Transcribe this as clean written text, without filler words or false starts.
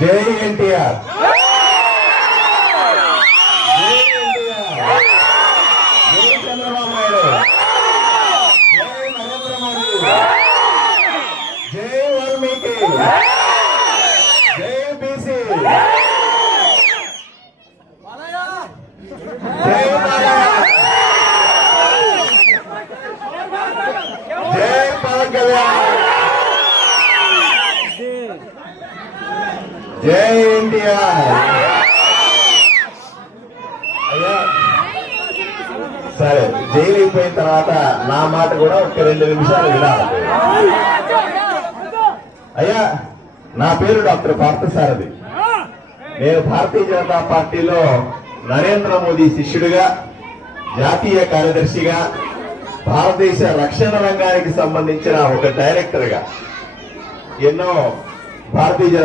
జై ఎన్టీఆర్, జై చంద్రబాబు నాయుడు, జై నరేంద్ర మోడీ, జై వాల్మీకి, జై బీసీ, జై జై పవన్ కళ్యాణ్, జై ఎన్టీఆర్. అయ్యా సరే, జైలు అయిపోయిన తర్వాత నా మాట కూడా ఒక 2 నిమిషాలు వినాలి. అయ్యా, నా పేరు డాక్టర్ పార్థసారథి. నేను భారతీయ జనతా పార్టీలో నరేంద్ర మోదీ శిష్యుడిగా, జాతీయ కార్యదర్శిగా, భారతదేశ రక్షణ రంగానికి సంబంధించిన ఒక డైరెక్టర్గా ఎన్నో భారతీయ